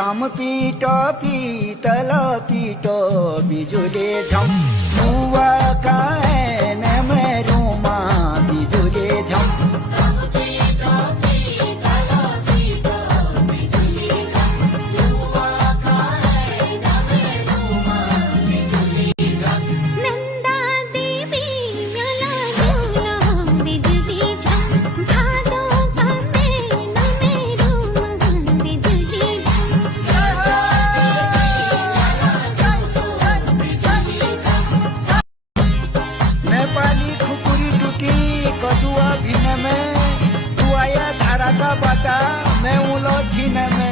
तम पीटो पीतल पीटो बिजुले झम मुआ काए न मरुमा बिजुले झम